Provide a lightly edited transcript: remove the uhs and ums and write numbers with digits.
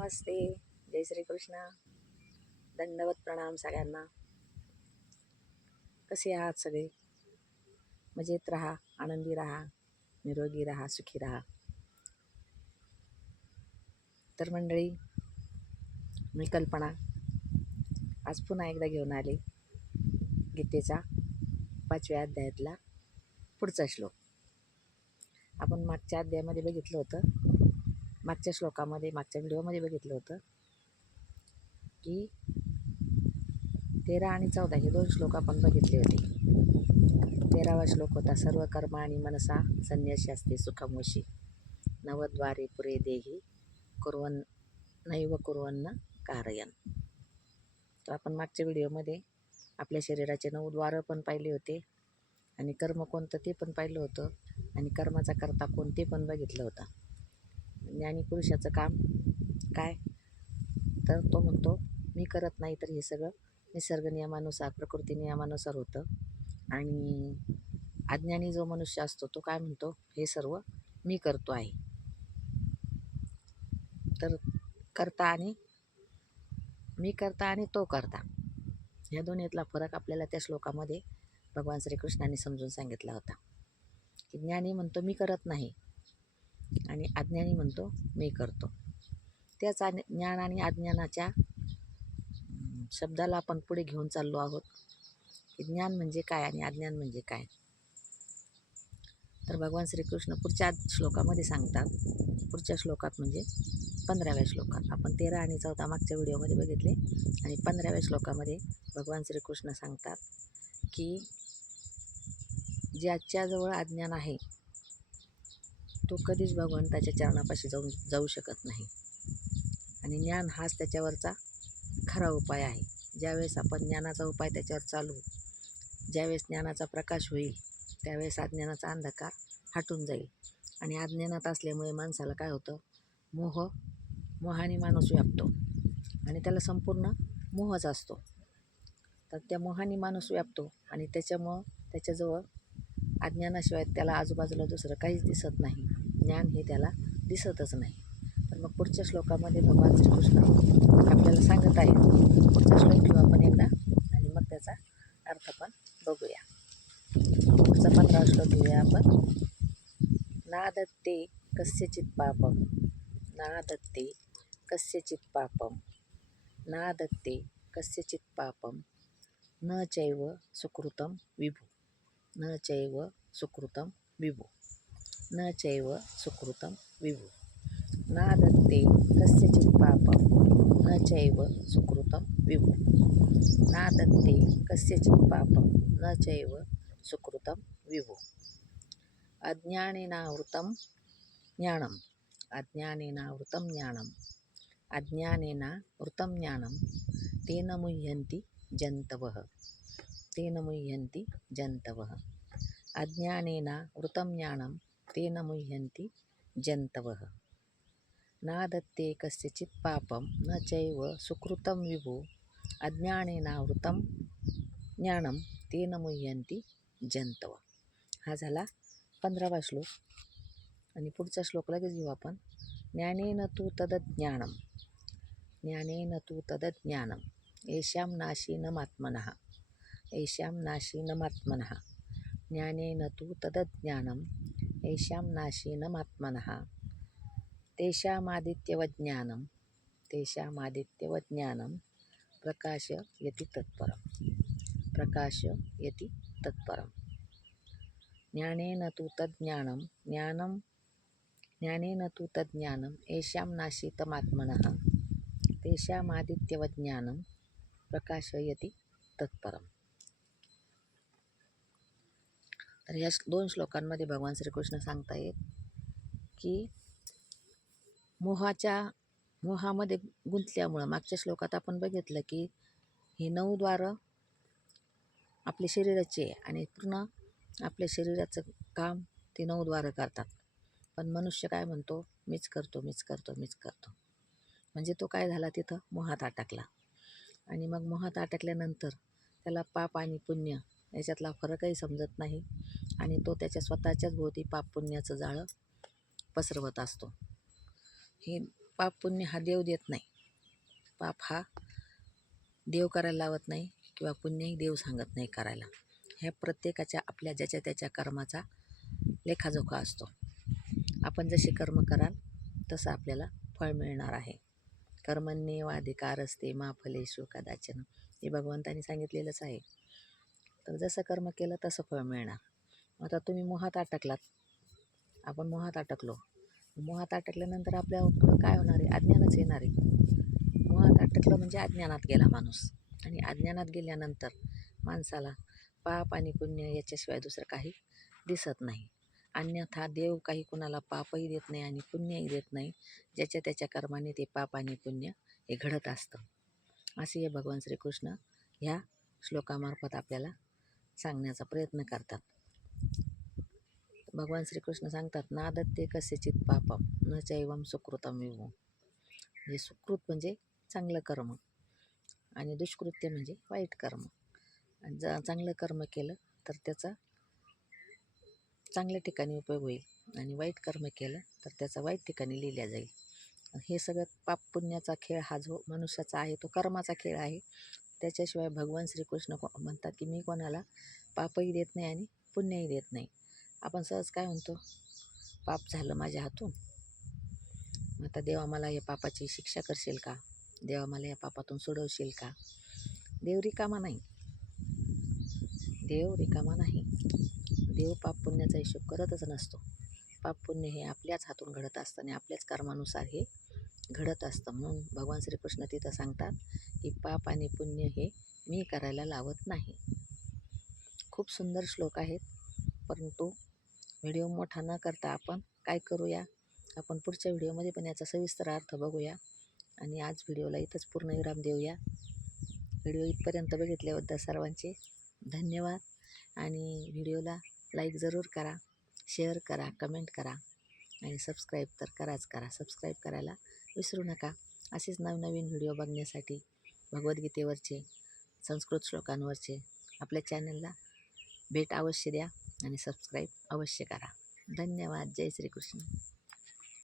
नमस्ते, जय श्री कृष्ण. दंडवत प्रणाम सगळ्यांना. कसे आहात सगळे? मजेत राहा, आनंदी राहा, निरोगी राहा, सुखी राहा. तर मंडळी, मी कल्पना आज पुन्हा एकदा घेऊन आले गीतेचा 5व्या अध्यायातला पुढचा श्लोक. आपण मागच्या अध्यायामध्ये बघितलं होतं, मागच्या व्हिडिओमध्ये बघितलं होतं की 13 आणि 14 हे 2 श्लोक आपण बघितले होते. 13वा श्लोक होता, सर्व कर्म आणि मनसा संन्यास्यास्ते सुखमोशी नवद्वारे पुरे देही कुर्वन् नैव कुर्वन्न कारयन्. तर आपण मागच्या व्हिडिओमध्ये आपल्या शरीराचे 9 द्वार पण पाहिले होते आणि कर्म कोणतं ते पण पाहिलं होतं आणि कर्माचा कर्ता कोण ते पण बघितलं होतं. ज्ञानी पुरुषाचं काम काय, तर तो म्हणतो मी करत नाही, तर हे सगळं निसर्ग नियमानुसार, प्रकृती नियमानुसार होतं. आणि अज्ञानी जो मनुष्य असतो तो काय म्हणतो, हे सर्व मी करतो आहे. तर मी करता आणि तो करता या दोन्हीतला फरक आपल्याला त्या श्लोकामध्ये भगवान श्रीकृष्णाने समजून सांगितला होता की ज्ञानी म्हणतो मी करत नाही आणि अज्ञानी म्हणतो मी करतो. त्याच ज्ञान आणि अज्ञानाच्या शब्दाला आपण पुढे घेऊन चाललो आहोत की ज्ञान म्हणजे काय आणि अज्ञान म्हणजे काय. तर भगवान श्रीकृष्ण पुढच्या श्लोकामध्ये सांगतात, पुढच्या श्लोकात म्हणजे 15व्या श्लोकात. आपण 13 आणि 14 मागच्या व्हिडिओमध्ये बघितले आणि 15व्या श्लोकामध्ये भगवान श्रीकृष्ण सांगतात की ज्याच्याजवळ अज्ञान आहे तो कधीच भगवंताच्या चरणापाशी जाऊ शकत नाही आणि ज्ञान हाच त्याच्यावरचा खरा उपाय आहे. ज्यावेळेस आपण ज्ञानाचा उपाय त्याच्यावर चालू, ज्यावेळेस ज्ञानाचा प्रकाश होईल त्यावेळेस अज्ञानाचा अंधकार हटून जाईल. आणि अज्ञानात असल्यामुळे माणसाला काय होतं, मोहाने माणूस व्यापतो आणि त्याला संपूर्ण मोहच असतो. तर त्या मोहाने माणूस व्यापतो आणि त्याच्यामुळं त्याच्याजवळ अज्ञानाशिवाय त्याला आजूबाजूला दुसरं काहीच दिसत नाही, ज्ञान हे त्याला दिसतच नाही. तर मग पुढच्या श्लोकामध्ये भगवान श्रीकृष्ण आपल्याला सांगत आहे. पुढचा श्लोक घेऊ आपण एकदा आणि मग त्याचा अर्थ पण बघूया. पुढचा 15वा श्लोक घेऊया आपण. नादत्ते कस्यचित् पापं, नादत्ते कस्यचित् पापं, नादत्ते कस्यचित् पापं, न चैव सुकृतं विभु, न चैव सुकृतं विभु, न चैव सुकृतं विभु. नादत्ते कस्यचित् पापं, न चैव सुकृतं विभु, नादत्ते कस्यचित् पापं, न चैव सुकृतं विभु. अज्ञानेनावृतं ज्ञानम्, अज्ञानेनावृतं ज्ञानम्, अज्ञानेनावृतं ज्ञानं तेन मुह्यन्ति जन्तवः, तेन मुह्यन्ति जन्तवः. अज्ञानेनावृतं ज्ञानं तेन मुह्यन्ति जन्तवः. नादत्ते कस्यचित् पापं, न चैव सुकृतं विभु, अज्ञानेनावृतं ज्ञानं तेन मुह्यन्ति जन्तवः. हा झाला 15वा श्लोक. आणि पुढचा श्लोक लगेच घेऊ आपण. ज्ञानेन तु तदज्ञानं, ज्ञानेन तु तदज्ञानं येषां नाशीनमात्मनः, येषां नाशीनमात्मनः, ज्ञानेन तु तदज्ञानं येषां नाशीनमात्मनः, तेषामादित्यवज्ञानं, तेषामादित्यवज्ञानं प्रकाशयति तत्परं, प्रकाशयति तत्परं. ज्ञानेन तु तज्ज्ञानं, ज्ञानेन तु तज्ज्ञानं येषां नाशीतमात्मनः, तेषामादित्यवज्ञानं प्रकाशयति तत्परं. तर या 2 श्लोकांमध्ये भगवान श्रीकृष्ण सांगतायत की मोहामध्ये गुंतल्यामुळं, मागच्या श्लोकात आपण बघितलं की हे 9 द्वारं आपल्या शरीराचे आणि पूर्ण आपल्या शरीराचं काम ते 9 द्वारं करतात. पण मनुष्य काय म्हणतो, मीच करतो, मीच करतो, मीच करतो. म्हणजे तो काय झाला, तिथं मोहात अटकला. आणि मग मोहात अटकल्यानंतर त्याला पाप आणि पुण्य याच्यातला फरकही समजत नाही आणि तो त्याच्या स्वतःच्याच भोवती पाप पुण्याचं जाळं पसरवत असतो. हे पाप पुण्य हा देव देत नाही. पाप हा देव करायला लावत नाही किंवा पुण्यही देव सांगत नाही करायला. ह्या प्रत्येकाच्या आपल्या ज्याच्या त्याच्या कर्माचा लेखाजोखा असतो. आपण जसे कर्म कराल तसं आपल्याला फळ मिळणार आहे. कर्मण्येवाधिकारस्ते मा फलेषु कदाचन, हे भगवंतांनी सांगितलेलंच आहे. तर जसं कर्म केलं तसं फळ मिळणार. आता तुम्ही मोहात अटकलात, आपण मोहात अटकलो. मोहात अटकल्यानंतर आपल्या पुढं काय होणार आहे? अज्ञानच येणार आहे. मोहात अटकलं म्हणजे अज्ञानात गेला माणूस. आणि अज्ञानात गेल्यानंतर माणसाला पाप आणि पुण्य याच्याशिवाय दुसरं काही दिसत नाही. अन्यथा देव काही कुणाला पापही देत नाही आणि पुण्यही देत नाही. ज्याच्या त्याच्या कर्माने ते पाप आणि पुण्य हे घडत असतं. असे हे भगवान श्रीकृष्ण ह्या श्लोकामार्फत आपल्याला सांगण्याचा प्रयत्न करतात. भगवान श्रीकृष्ण सांगतात, नादत्ते कस्यचित पापम न चैवम सुकृतम विभो. म्हणजे सुकृत म्हणजे चांगलं कर्म आणि दुष्कृत्य म्हणजे वाईट कर्म. चांगलं कर्म केलं तर त्याचा चांगल्या ठिकाणी उपयोग होईल आणि वाईट कर्म केलं तर त्याचा वाईट ठिकाणी लिहिल्या जाईल. हे सगळं पाप पुण्याचा खेळ हा जो मनुष्याचा आहे तो कर्माचा खेळ आहे. त्याच्याशिवाय भगवान श्रीकृष्ण म्हणतात की मी कोणाला पापही देत नाही आणि पुण्यही देत नाही. आपण सहज काय म्हणतो, पाप झालं माझ्या हातून, आता देवा मला या पापाची शिक्षा करशील का, देवा मला या पापातून सोडवशील का. देव रिकामा नाही, देव रिकामा नाही. देव पाप पुण्याचा हिशोब करतच नसतो. पाप पुण्य हे आपल्याच हातून घडत असतं आणि आपल्याच कर्मानुसार हे घडत असतं. म्हणून भगवान श्रीकृष्ण तिथं सांगतात की पाप आणि पुण्य हे मी करायला लावत नाही. खूप सुंदर श्लोक आहेत, परंतु व्हिडिओ मोठा न करता आपण काय करूया, आपण पुढच्या व्हिडिओमध्ये पण याचा सविस्तर अर्थ बघूया. आणि आज व्हिडिओला इथंच पूर्णविराम देऊया. व्हिडिओ इथपर्यंत बघितल्याबद्दल सर्वांचे धन्यवाद. आणि व्हिडिओला लाईक जरूर करा, शेअर करा, कमेंट करा आणि सबस्क्राईब तर कराच करा. सबस्क्राईब करायला विसरू नका. असेच नवनवीन व्हिडिओ बघण्यासाठी भगवद्गीतेवरचे, संस्कृत श्लोकांवरचे आपल्या चॅनलला भेट अवश्य द्या आणि सबस्क्राईब अवश्य करा. धन्यवाद. जय श्रीकृष्ण.